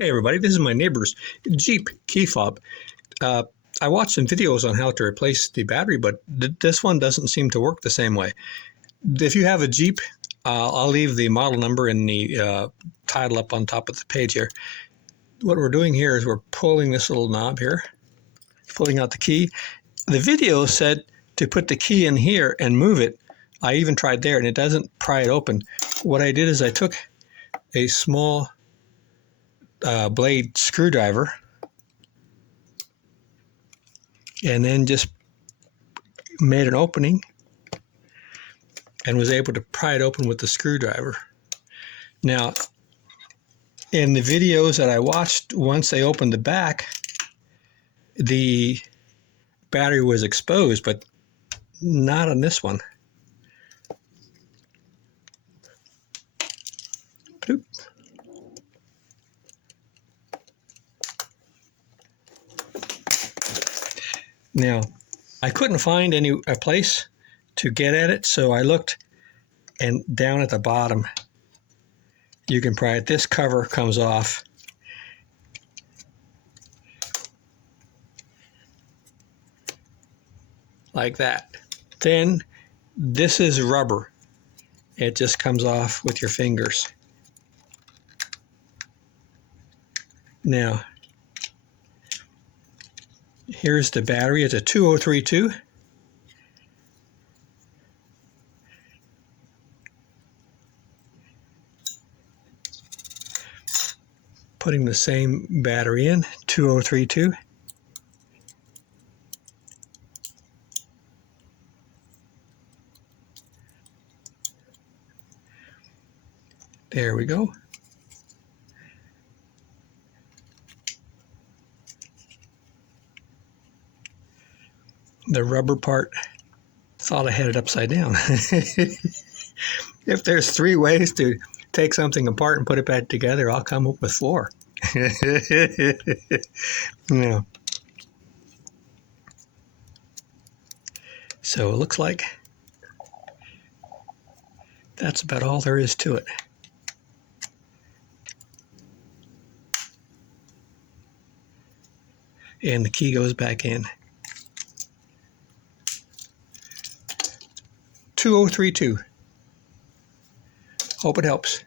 Hey everybody, this is my neighbor's Jeep key fob. I watched some videos on how to replace the battery, but this one doesn't seem to work the same way. If you have a Jeep, I'll leave the model number in the title up on top of the page here. What we're doing here is we're pulling this little knob here, pulling out the key. The video said to put the key in here and move it. I even tried there and it doesn't pry it open. What I did is I took a small blade screwdriver and then just made an opening and was able to pry it open with the screwdriver. Now, in the videos that I watched, once they opened the back, the battery was exposed, but not on this one. Bloop. Now, I couldn't find a place to get at it, so I looked, and down at the bottom, you can pry it. This cover comes off. Like that. Then, this is rubber. It just comes off with your fingers. Now, here's the battery. It's a 2032. Putting the same battery in, 2032. There we go. The rubber part, thought I had it upside down. If there's 3 ways to take something apart and put it back together, I'll come up with 4. Yeah. So it looks like that's about all there is to it. And the key goes back in. 2032. Hope it helps.